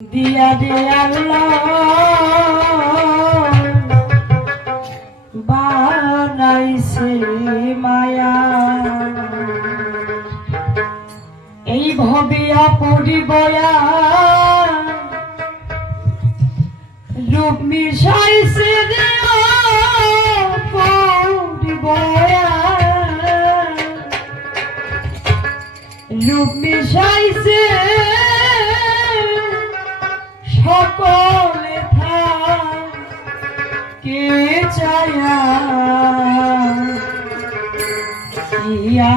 দিয়া দে আল্লাহ বানাইছে মায়া। এই ভবিয়া পড়িবয়া রূপ মিশাইছে রূপ মিশাইছে ইয়া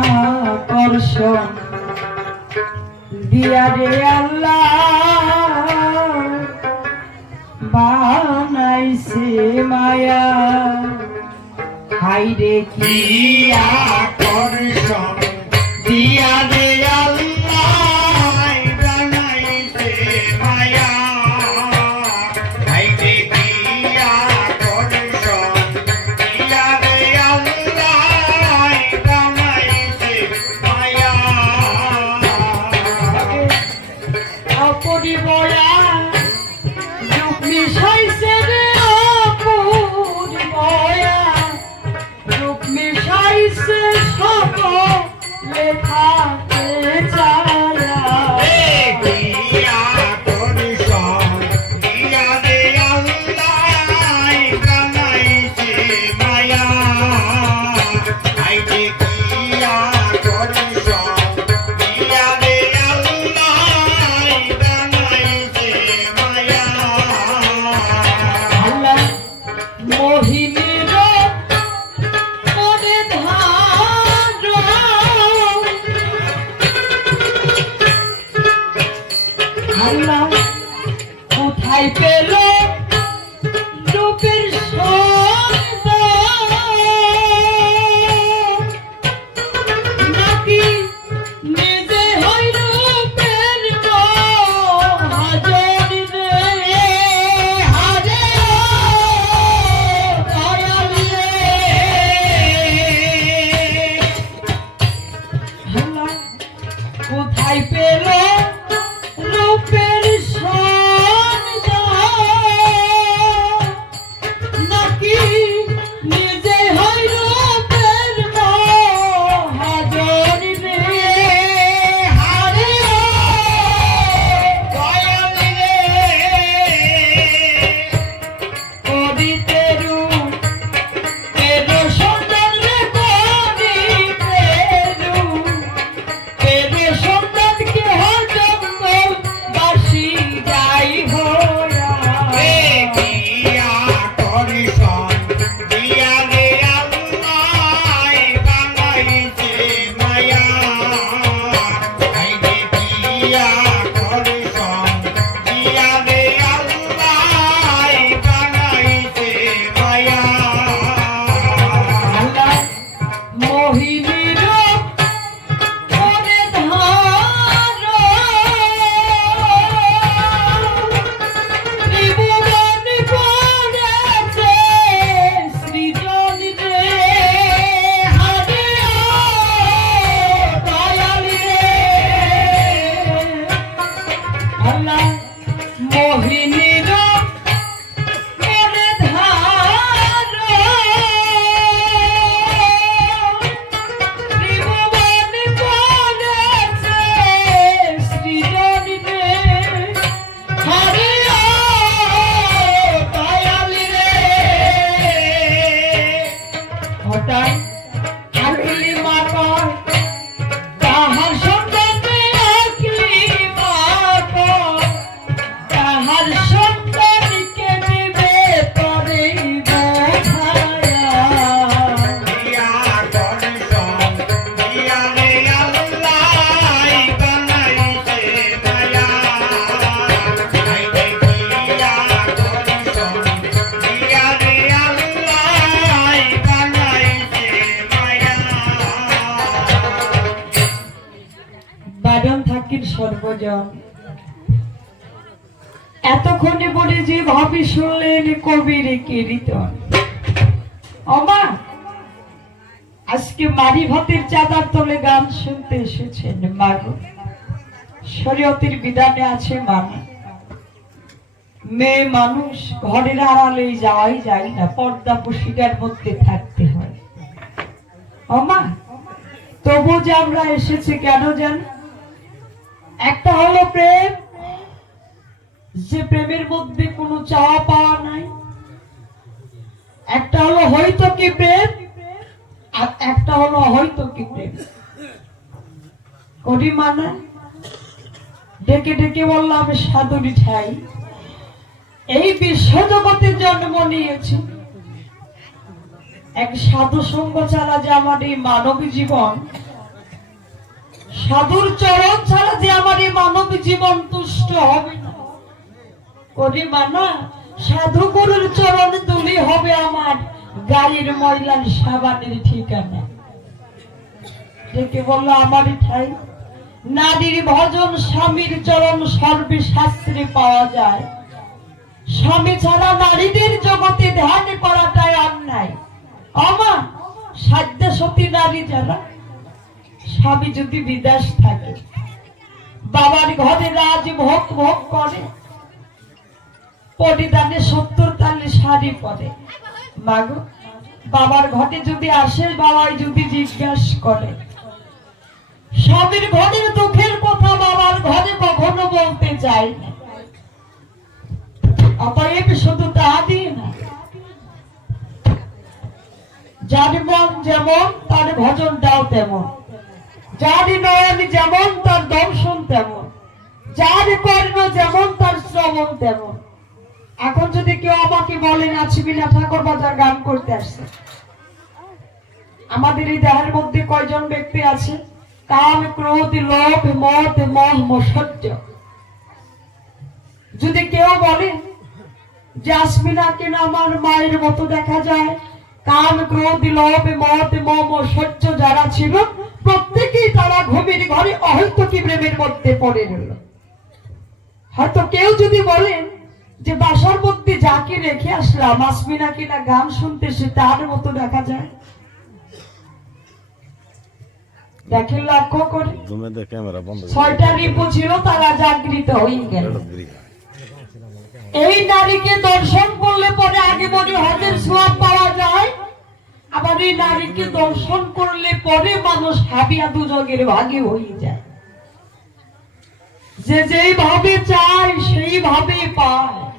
দিয়া রে আল্লাহ বানাইছে মায়া। হাইরে কি সর্বজন এতক্ষণে বলে যে ভাবি শুনলেন কবির কীর্তন। অমা আজকে মারি ভাতের চাঁদার তলে গান শুনতে এসেছেন মাগো শরীয়তের বিধানে আছে মানা মেয়ে মানুষ ঘরের আড়ালে যাওয়াই যায় না, পর্দা পুশিকার মধ্যে থাকতে হয়। অমা তবু যে আমরা এসেছি কেন জান? একটা হলো প্রেম, যে প্রেমের মধ্যে কোনো চাওয়া পাওয়া নাই। একটা হলো হয়তো কি প্রেম, আর একটা হলো হয়তো কি প্রেম। করি মানা? ডেকে ডেকে বললাম, সাধুরি ঠাই, এই বিশ্ব জগতে জন্ম নিয়েছি। এক সাধু সঙ্গ ছাড়া যে আমার এই মানব জীবন সাধুর চরণ ছাড়া যে আমার এই মানব জীবন তুষ্ট হবে না। মানা সাধু গুরুর চরণ তুলি হবে আমার, গাড়ির ময়লার সাবানের ঠিকানা। বলল ঠাই, নারীর ভজন স্বামীর চরণ সর্বে শাস্ত্রে পাওয়া যায়। স্বামী ছাড়া নারীদের জগতে ধ্যান করাটাই অন্যায়। আমার সাধ্য সতী নারী যারা স্বামী যদি বিদেশ থাকে, বাবার ঘরে রাজ ভোগ ভোগ করে, পরিধানে সত্তর তালে শাড়ি পরে। মাগো, বাবার ঘরে যদি আসে, বাবাই যদি জিজ্ঞাস করে, স্বামীর ঘরের দুঃখের কথা বাবার ঘরে কখনো বলতে চাই না। শুধু তা দিয়ে না, যার মন যেমন, তার ভজনটাও তেমন। যার নয়ন যেমন তার দর্শন তেমন, যার কর্ম যেমন তার শ্রবণ তেমন। এখন যদি কেউ আমাকে বলেন আছিবিনা ঠাকুর বাজার গান করতে আসছে। আমাদের এই দেহের মধ্যে কয়জন ব্যক্তি আছে? কাম, ক্রোধ, লোভ, মদ, মহ মসত্য যদি কেউ বলে যে আসমিনাকে না আমার মায়ের মতো দেখা যায়? কাম, ক্রোধ, লোভ, মদ মম সহ্য যারা ছিল প্রত্যেকেই তারা ঘুমের ঘরে অহৈতুকি প্রেমের মধ্যে পড়ে রইল। হয়তো কেউ যদি বলেন যে বাসার মধ্যে যাকে রেখে আসলাম আসমিনা কিনা গান শুনতে সে তার মতো দেখা যায়। দেখেন লক্ষ্য করে। ছয়টা রিপু ছিল তারা জাগৃত হয়ে গেল। এই নারীকে দর্শন করলে পরে আগে মনে হজের সোয়াব পাওয়া যায়। এই নারীকে দর্শন করলে পরে মানুষ হাবিয়া দুজগের ভাগে হয়ে যায়। যে যেইভাবে চায়, সেইভাবে পায়।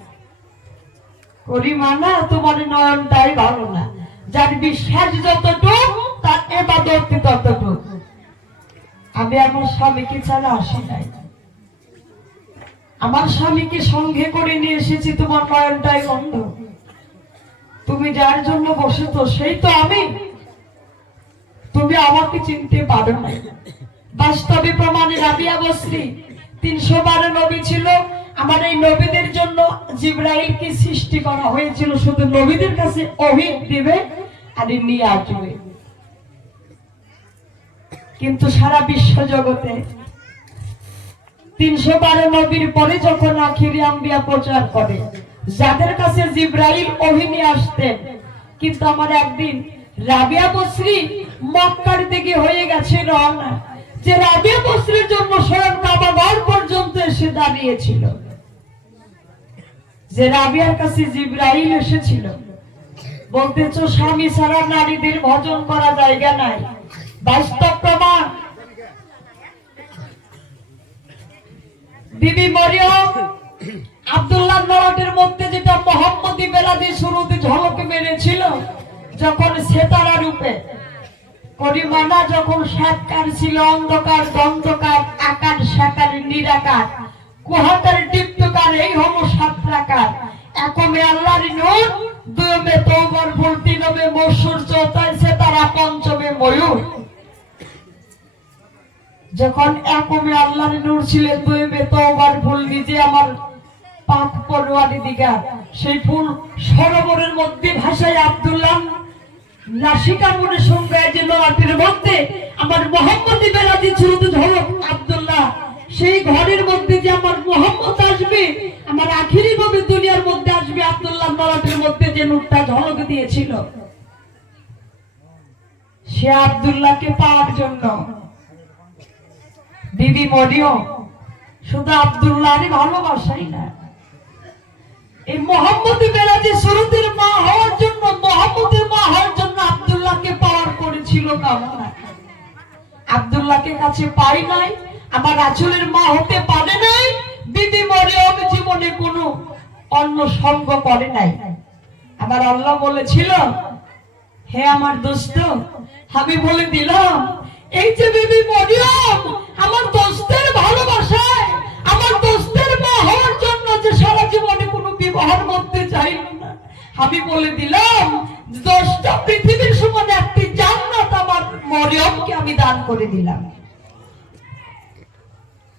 করি মানা, তোমার নয়নটাই ভালো না। যার বিশ্বাস যতটুক, তার এবাদত ততটুক। আমি আমার স্বামীকে ছাড়া আসি নাই। আমার স্বামীকে সঙ্গে করে নিয়ে এসেছি, তোমার নয়নটাই বন্ধ। তুমি যার জন্য বসে তো সেই তো আমি। তুমি আমাকে চিনতে পারো না বাস্তবে প্রমাণে রাবিয়া বসরি তিনশো বারো নবী ছিল। আমার এই নবীদের জন্য জিব্রাইলকে সৃষ্টি করা হয়েছিল। শুধু নবীদের কাছে অহিত দিবে আর নিয়ে আসবে। কিন্তু সারা বিশ্ব জগতে তিনশো বারো নবীর পরে যখন আখিরি আম্বিয়া প্রচার করে যাদের কাছে জিব্রাইল অহিনী আসতেন, কিন্তু আমার একদিন রাবিয়া বসরি মক্কার দিকে হয়ে গেছে রওনা যে রাবিয়া বসরির জন্য স্বয়ং কাবাগর পর্যন্ত এসে দাঁড়িয়েছিল। যে রাবিয়ার কাছে জিব্রাইল এসেছিল, বলতেছ, স্বামী ছাড়া নারীদের ভজন করা জায়গা নাই। বাস্তব প্রমাণ। বিবি মরিয়ম আব্দুল্লাহ নওয়াটের মধ্যে যেটা মোহাম্মদী বেলাদি শুরুতে ঝলক মেরেছিল যখন সেতারা রূপে করিমানা যখন সাতকার ছিল, অন্ধকার গন্ধকার আকার সাকার, নিরাকার কুহাতার টিপ্তকার এই হলো সাতরাকার একমে আল্লাহর নূর, দুয়মে তৌবর ফুল তিনমে মসুর চৌথায় সেতারা পঞ্চমে ময়ূর। যখন একমে আল্লাহর নূর ছিলেন দুইমে তওবার ফুল নিজে আমার পাক পরওয়ারি দিগা সেই ফুল সরোবরের মধ্যে ভাষায় আব্দুল্লাহ। নাসিকা মনে যে মধ্যে আমার বেলাদি ছিল ঝলক সেই ঘরের মধ্যে যে আমার মোহাম্মদ আসবে, আমার আখিরি নবী দুনিয়ার মধ্যে আসবে মধ্যে যে ঝলক দিয়েছিল। সে আব্দুল্লাহকে পাওয়ার জন্য। দিদি মরিও শুধু আব্দুল্লাহরই ভালোবাসাই না এই মোহাম্মদ বেরাজি সুরতের মা হওয়ার জন্য, মোহাম্মদের মা হওয়ার জন্য আব্দুল্লাহকে পাওয়ার করেছিল আব্দুল্লাহকে কাছে পাই নাই, আমার রাসূলের মা হতে পারে নাই বিবি মরিয়ম জীবনে কোনো অন্য সঙ্গ করে নাই। আবার আল্লাহ বলেছিল, হে আমার দোস্ত, আমি বলে দিলাম, এই যে বিবি মরিয়ম আমি বলে দিলাম, দশটা পৃথিবীর সমান একটি জান্নাত আমার মরিয়মকে আমি দান করে দিলাম।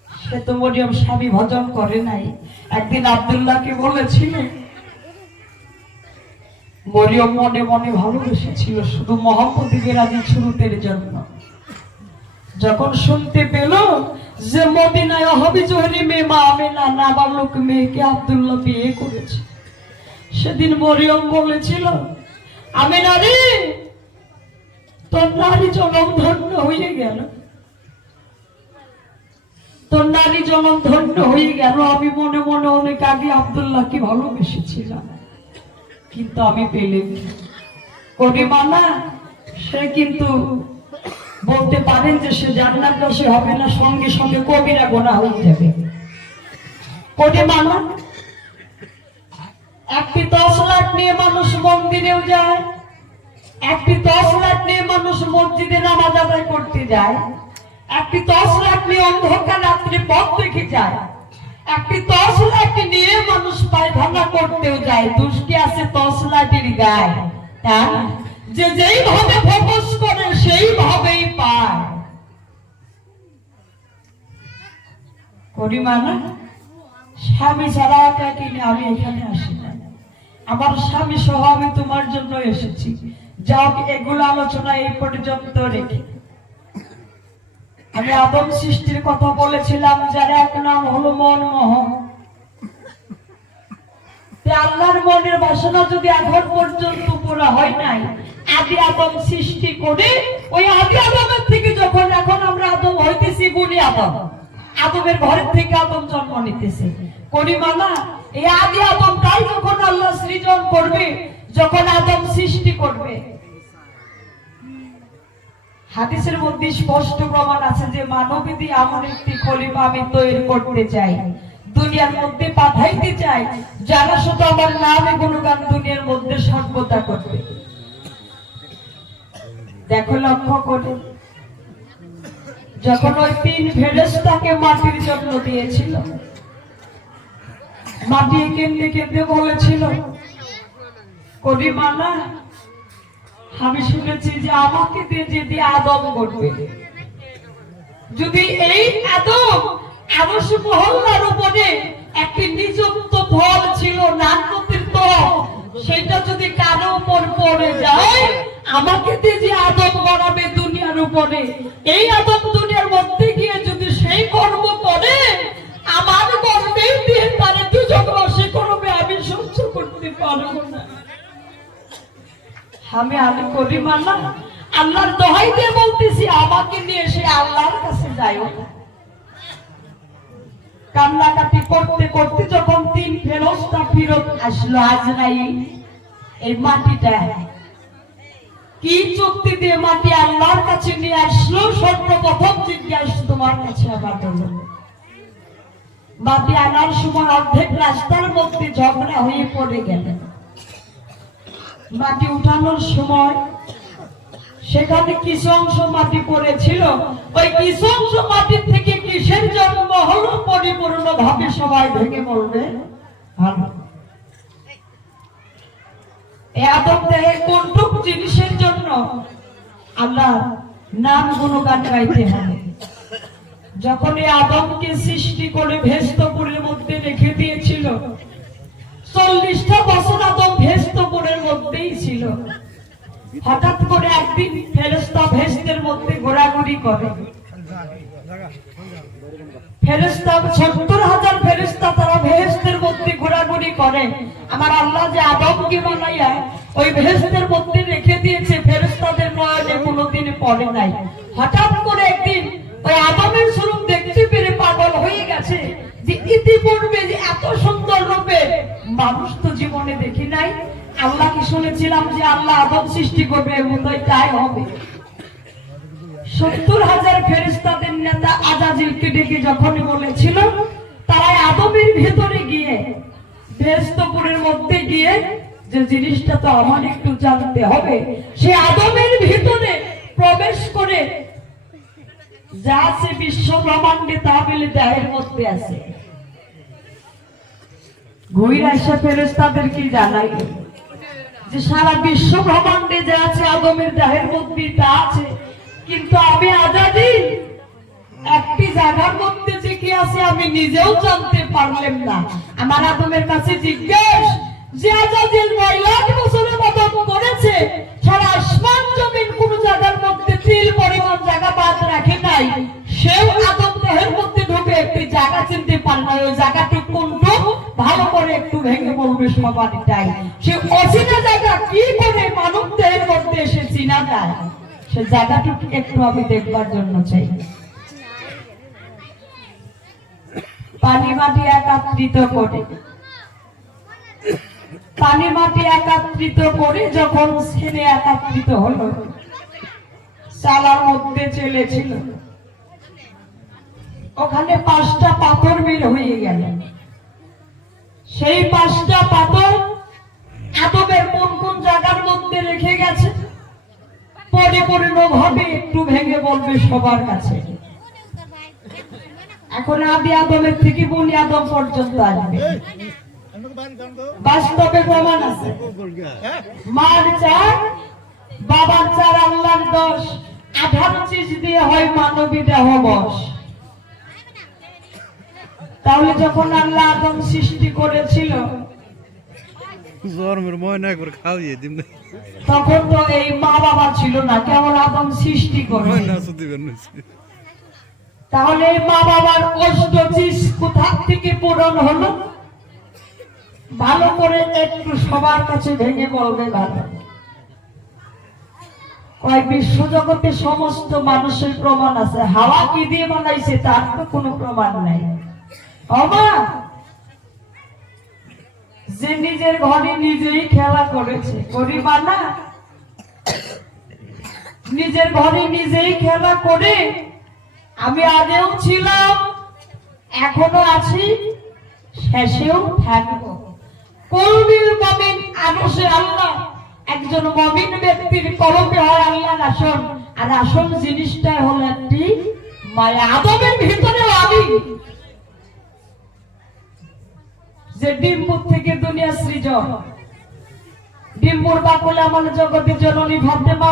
সে তো মরিয়ম স্বামী ভজন করে নাই। একদিন আব্দুল্লাহকে বলেছিল, মরিয়ম মনে মনে ভালোবেসেছিল শুধু মোহাম্মদ বিরাজি শুরুতের জন্য। যখন শুনতে পেল যে মদিনায় হবি জোহরি মেয়ে মা আমেনা, নাবালক মেয়েকে আব্দুল্লাহ বিয়ে করেছে সেদিন মরিয়ম বলেছিল আমেনা রে তোর নারী জনম ধন্য হয়ে গেল। তোর নারী জনম ধন্য হয়ে গেল। আমি মনে মনে অনেক আগে আব্দুল্লাহকে ভালোবেসেছিলাম। কিন্তু আমি পেলাম করিমানা সে কিন্তু বলতে পারেন যে সে জান্নাতবাসী হবে না, সঙ্গে সঙ্গে কবিরা গোনা হয়ে যাবে। করিমানা একটি দশ লাখ নিয়ে মানুষ মন্দিরেও যায়, একটি দশ লাখ নিয়ে মানুষ মসজিদে নামাজ আদায় করতে যায়, একটি দশ লাখ নিয়ে অন্ধকার রাত্রে পথ দেখে যায়, একটি দশ লাখ নিয়ে মানুষ পায়খানা করতেও যায়, দুষ্টি আছে দশ লাখের গায়ে। তা যে যেইভাবে ফোকাস করে সেইভাবেই পায়। করিমানা স্বামী ছাড়া কাকে নিয়ে আমি এখানে আসি আমার স্বামী সহ আমি তোমার জন্য এসেছি। যাও, এগুলো আলোচনা এই পর্যন্ত রেখে। আমি আদম সৃষ্টির কথা বলেছিলাম, যার এক নাম হলো মন মোহ আল্লাহর মনের বাসনা যদি এখন পর্যন্ত পুরা হয় নাই, আদি আদম সৃষ্টি করে, ওই আদি আদমের থেকে যখন এখন আমরা আদম হইতেছি, বুনি আদম। আদমের ঘরের থেকে আদম জন্ম নিতেছে। করিমানা এই আদি আদম তাই যখন আল্লাহ সৃজন করবে, যখন আদম সৃষ্টি করবে। হাদিসের মধ্যে স্পষ্ট প্রমাণ আছে যে মানবীদি এমন একটি খলিফা আমি তৈরি করতে চাই, দুনিয়ার মধ্যে পাঠাইতে চাই, যারা শুধু আমার নামে গুণগান দুনিয়ার মধ্যে সর্বদা করবে। দেখো লক্ষ্য করে, যখন ওই তিন ফেরেস্তাকে মাটির জন্য দিয়েছিল মাটি বলেছিল আমি শুনেছি যে আমাকে আদম করবে। যদি এই আদম আদর্শ মহল্লার উপরে একটি নিযুক্ত ফল ছিল নান্নতির সেটা যদি কারও উপর পড়ে যায়, আমাকে যে আদম করাবে দুনিয়ার উপরে, এই আদম আমি আমি করি মানা আল্লাহর দোহাই দিয়ে বলতেছি, আমাকে নিয়ে সে আল্লাহর কাছে না কান্নাকাটি করতে করতে যখন তিন ফেরস্তা ফিরত আসলো, আজ নাই। এই মাটিটা কি চুক্তি দিয়ে মাটি আল্লাহর কাছে নিয়ে আসলো? সর্বপ্রথম জিজ্ঞাসা, তোমার কাছে আবার মাটি আনার সময় অর্ধেক রাস্তার মধ্যে ঝগড়া হয়ে পড়ে গেলেন মাটি উঠানোর সময় সেখানে কিছু অংশ মাটি পড়েছিল। ওই কিছু অংশ মাটির থেকে কিসের জন্ম হলো পরিপূর্ণ ভাবে সবাই ভেঙে পড়বে? আদম দেহে কোনটুক জিনিসের জন্য আল্লাহ নাম গুণগান গাইতে হবে। যখন এই আদমকে সৃষ্টি করে ভেস্তপুরের মধ্যে রেখে দিয়েছিল, চল্লিশটা বছর আদম ভেস্তপুরের মধ্যেই ছিল। হঠাৎ করে একদিন ফেরেস্তা ভেস্তের মধ্যে ঘোরাঘুরি করে। আমার আল্লাহ যে ওই মধ্যে রেখে দিয়েছে ফেরেস্তাদের হঠাৎ শুনেছিলাম যে আল্লাহ আদম সৃষ্টি করবে এবং তাই হবে। সত্তর হাজার ফেরিস্তাদের নেতা আজাজিলকে ডেকে যখন বলেছিল তারা আদমের ভেতরে গিয়ে বেস্তপুরের মধ্যে গিয়ে যে জিনিসটা তো আমার একটু জানতে হবে, সে আদমের ভিতরে প্রবেশ করে যা আছে বিশ্ব ব্রহ্মাণ্ডে তা পেলে দেহের মধ্যে আছে। ঘুরে এসে ফেরেস্তাদের কি জানাই। যে সারা বিশ্ব ব্রহ্মাণ্ডে যে আছে, আদমের দেহের মধ্যে তা আছে, কিন্তু আমি আজাদি। একটি জায়গার মধ্যে যে কি আছে, আমি নিজেও জানতে পারলাম না। আমার আদমের কাছে জিজ্ঞেস, যে আজাদির নয় লাখ বছরের মতো করেছে সারা আসমান জমিন কোন জায়গার মধ্যে তিল পরিমাণ জায়গা বাদ রাখে নাই। সেও মধ্যে ঢুকে একটি জায়গা চিনতে ওই জায়গাটি কোনটু? ভালো করে একটু ভেঙে সে জায়গা কি করে মধ্যে এসে চিনা যায়? সে জায়গাটুকু একটু আমি দেখবার জন্য চাই। পানি মাটি একাত্রিত করে। পানি মাটি একাত্রিত করে যখন ছেলে একাত্রিত হলো, চালার মধ্যে চলেছিল। ওখানে পাঁচটা পাথর বের হয়ে গেল। সেই পাঁচটা পাথর আদবের কোন কোন জায়গার মধ্যে রেখে গেছে? পরিপূর্ণ ভাবে একটু ভেঙে বলবে সবার কাছে। এখন আদি আদমের থেকে বনি আদম পর্যন্ত আসবে। বাস্তবে প্রমাণ আছে। মার চার, বাবার চার আল্লাহর দশ আঠারো চিজ দিয়ে হয় মানবী দেহ বস তাহলে যখন আল্লাহ আদম সৃষ্টি করেছিল জন্মের ময়না করে খাওয়াইয়ে দিম তখন তো এই মা বাবা ছিল না কেবল আদম সৃষ্টি করে। তাহলে মা বাবার কষ্ট চিজ কোথা থেকে পূরণ হলো? ভালো করে একটু সবার কাছে ভেঙে বলবে ভালো কয় বিশ্ব জগতে সমস্ত মানুষের প্রমাণ আছে। হাওয়া কি দিয়ে বানাইছে তার তো কোনো প্রমাণ নাই। অমা যে নিজের ঘরে নিজেই খেলা করেছে, গরিবা না নিজের ঘরে নিজেই খেলা করে আমি আগেও ছিলাম, এখনও আছি, শেষেও থাকব। কলবিল মমিন আনসে আল্লাহ, একজন মমিন ব্যক্তির কলবে হয় আল্লাহ আসন। আর আসল জিনিসটা হলো একটি মায়া। আদমের ভিতরেও আমি যে ডিম্বুর থেকে দুনিয়া সৃজন। ডিম্বুর বাকুলে আমার জগতের জননী ফাতেমা।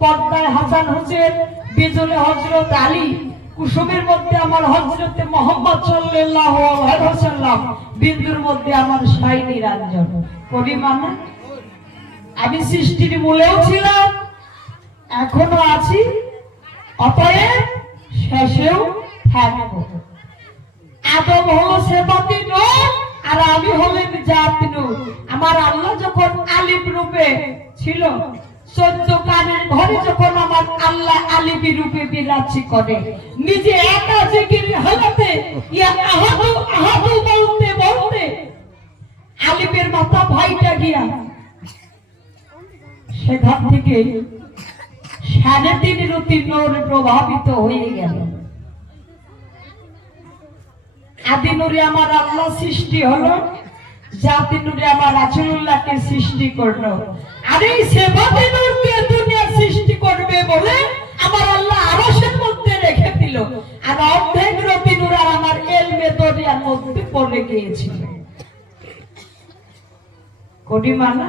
পর্দায় হাসান হোসেন বিজলে হজরত আলী। কুসুমের মধ্যে আমার হজরতে মোহাম্মদ সাল্লাল্লাহু আলাইহি বিন্দুর মধ্যে আমার সাই নিরঞ্জন করি মানে? আমি সৃষ্টির মূলেও ছিলাম, এখনও আছি, অতএব শেষেও থাকব। আদম হলো সেবাতি নূর আর আমি হলেন জাত নূর। আমার আল্লাহ যখন আলিফ রূপে ছিল কানের ঘরে যখন আমার আল্লাহ আলিফি রূপে বিরাজি করে, নিজে একা জিকির বলতে বলতে আলিফের মাথা ভাইটা গিয়া সেখান থেকে সাড়ে তিন রুতি নূর প্রভাবিত হয়ে গেল। আদি নূরে আমার আল্লাহ সৃষ্টি হলো, জাতি নূরে আমার রাসূলুল্লাহকে সৃষ্টি করল। আর এই সেবাতি নূরকে দুনিয়া সৃষ্টি করবে বলে আমার আল্লাহ আরশের মধ্যে রেখে দিল। আর অর্ধেক রতি নূর আর আমার এলমে দরিয়ার মধ্যে পড়ে গিয়েছিল। কোটি মানা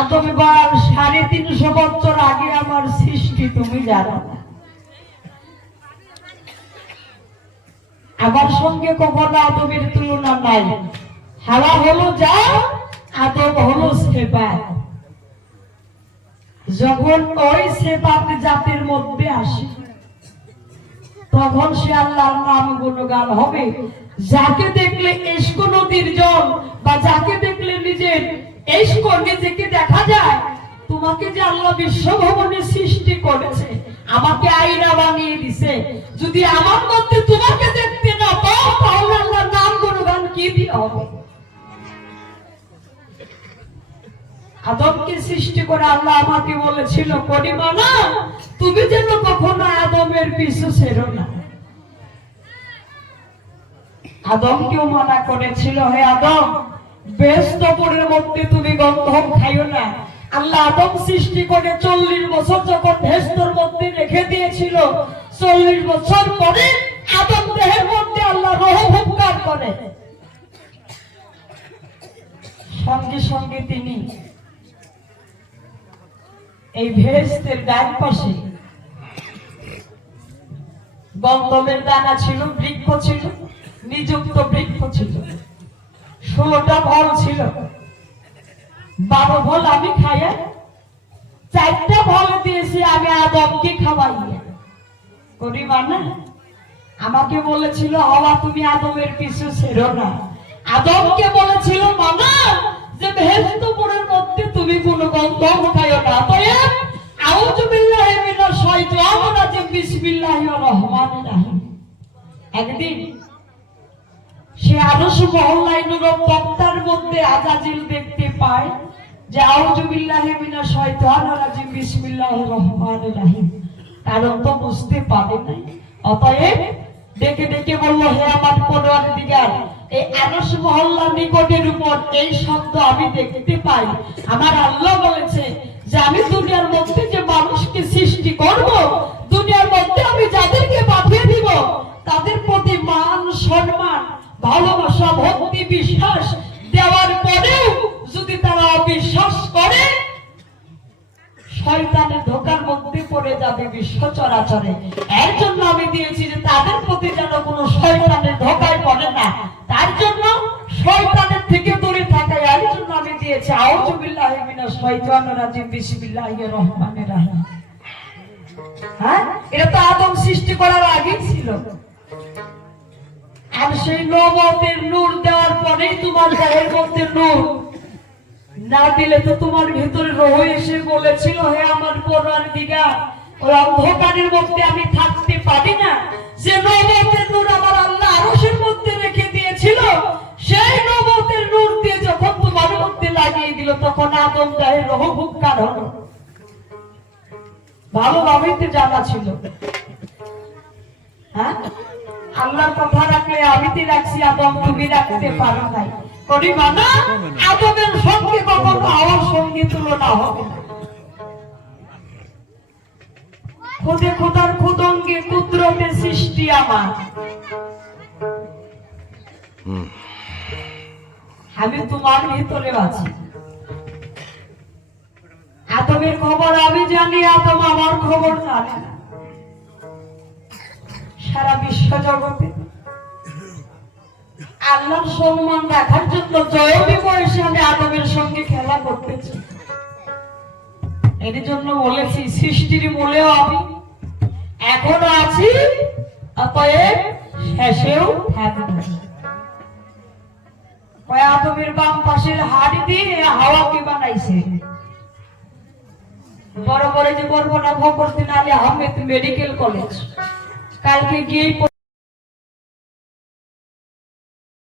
আদম সাড়ে তিনশো বছর আগে আমার সৃষ্টি, তুমি জানো না আমার সঙ্গে কখনো আদমের তুলনা নাই। হাওয়া হলো যা আদম হলো সেবা। যখন ওই সেবাত জাতির মধ্যে আসে, তখন সে আল্লাহর নাম গুণগান হবে। যাকে দেখলে এস্ক নদীর জল বা যাকে দেখলে নিজের এস্ক নিজেকে দেখা যায়, তোমাকে যে আল্লাহ বিশ্বভবনে সৃষ্টি করেছে আমাকে আইনা বানিয়ে দিছে। যদি আমার মধ্যে তোমাকে দেখতে না পাও, তাহলে আল্লাহর নাম গুণগান কি দিয়ে হবে? আদমকে সৃষ্টি করে আল্লাহ আমাকে বলেছিল করিমা না, তুমি যেন কখনো আদমের পিছু ছেড়ো না। আদম কেউ মানা করেছিল, হে আদম বেশ তপরের মধ্যে তুমি গন্ধম খাইও না। আল্লাহ আদম সৃষ্টি করে চল্লিশ বছর যখন ভেস্তর মধ্যে রেখে দিয়েছিল, চল্লিশ বছর পরে আদম দেহের মধ্যে আল্লাহ রহ হুঙ্কার করে। সঙ্গে সঙ্গে তিনি এই ভেস্তের ডান পাশে গন্ধমের দানা ছিল, বৃক্ষ ছিল, নিযুক্ত বৃক্ষ ছিল, ষোলোটা ফল ছিল। বারো ফল আমি খাইয়ে চারটা ফল দিয়েছি, আমি আদমকে খাওয়াইয়া। করি মানে আমাকে বলেছিল, হওয়া তুমি আদমের পিছু ছেড়ো না। আদমকে বলেছিল মানা যে ভেস্তপুরের মধ্যে তুমি কোনো গন্ধম খাইও না। অতএব আউযু বিল্লাহি মিনাশ শাইতানির রাজিম। বিসমিল্লাহির রহমানির রহিম। একদিন সে আদর্শ মহল্লায় নুরব বক্তার মধ্যে আজাজিল দেখতে পায়। যে আউযু বিল্লাহি মিনাশ শাইতানির রাজিম, বিসমিল্লাহির রহমানির রহিম। কারণ তো বুঝতে পারে নাই। অতএব ডেকে ডেকে বলল, হে আমার পনেরোয়ার দিগার এই আনস মহল্লার নিকটের উপর এই শব্দ আমি দেখতে পাই। আমার আল্লাহ বলেছে যে আমি দুনিয়ার মধ্যে যে মানুষকে সৃষ্টি করব, দুনিয়ার মধ্যে আমি যাদেরকে পাঠিয়ে দিব, তাদের প্রতি মান সম্মান ভালোবাসা, ভক্তি, বিশ্বাস দেওয়ার পরেও যদি তারা অবিশ্বাস করে, শয়তানের ধোকার মধ্যে পড়ে যাবে বিশ্ব চরাচরে। এর জন্য আমি দিয়েছি যে তাদের প্রতি যেন কোনো শয়তানের ধোকায় পড়ে না। তার জন্য শয়তানের থেকে দূরে থাকা এর জন্য আমি দিয়েছি। আউযু বিল্লাহি মিনাশ শাইতানির রাজিম। রহমানির রহিম। হ্যাঁ? এটা তো আদম সৃষ্টি করার আগেই ছিল। আর সেই নবতের নূর দেওয়ার পরেই তোমার গায়ের মধ্যে নূর। না দিলে তো তোমার ভিতরে রহ এসে বলেছিল, হে আমার পড়ার দিগা ওই অন্ধকারের মধ্যে আমি থাকতে পারি না। যে নবতের নূর আমার আল্লাহ আরশের মধ্যে রেখে দিয়েছিল, সেই নবতের নূর দিয়ে যখন তোমার মধ্যে লাগিয়ে দিল, তখন আদম গায়ে রহ হুক্কার হলো ভালোভাবেই তো জানা ছিল। হ্যাঁ? আল্লাহর কথা রাখলে আমি তো রাখছি আদম তুমি রাখতে পারো নাই। করিবা না আদমের সঙ্গে কখনো আমার সঙ্গে তুলনা হবে না। খুদে খোদার খুদঙ্গে কুদরতে সৃষ্টি আমার। আমি তোমার ভিতরে আছি। আদমের খবর আমি জানি আদম আমার খবর জানে না। সারা বিশ্ব জগতে। আল্লাহর সম্মান রাখার জন্য জয়বী বয়সে আমি আদমের সঙ্গে খেলা করতেছি, এর জন্য বলেছি, সৃষ্টির মূলেও আমি এখনও আছি, অতএব শেষেও থাকব। আদমের বাম পাশের হাড়ি দিয়ে হাওয়াকে বানাইছে? বড় বড় যে বর্বনা ভকরদিন আলী আহমেদ মেডিকেল কলেজ। কালকে গিয়ে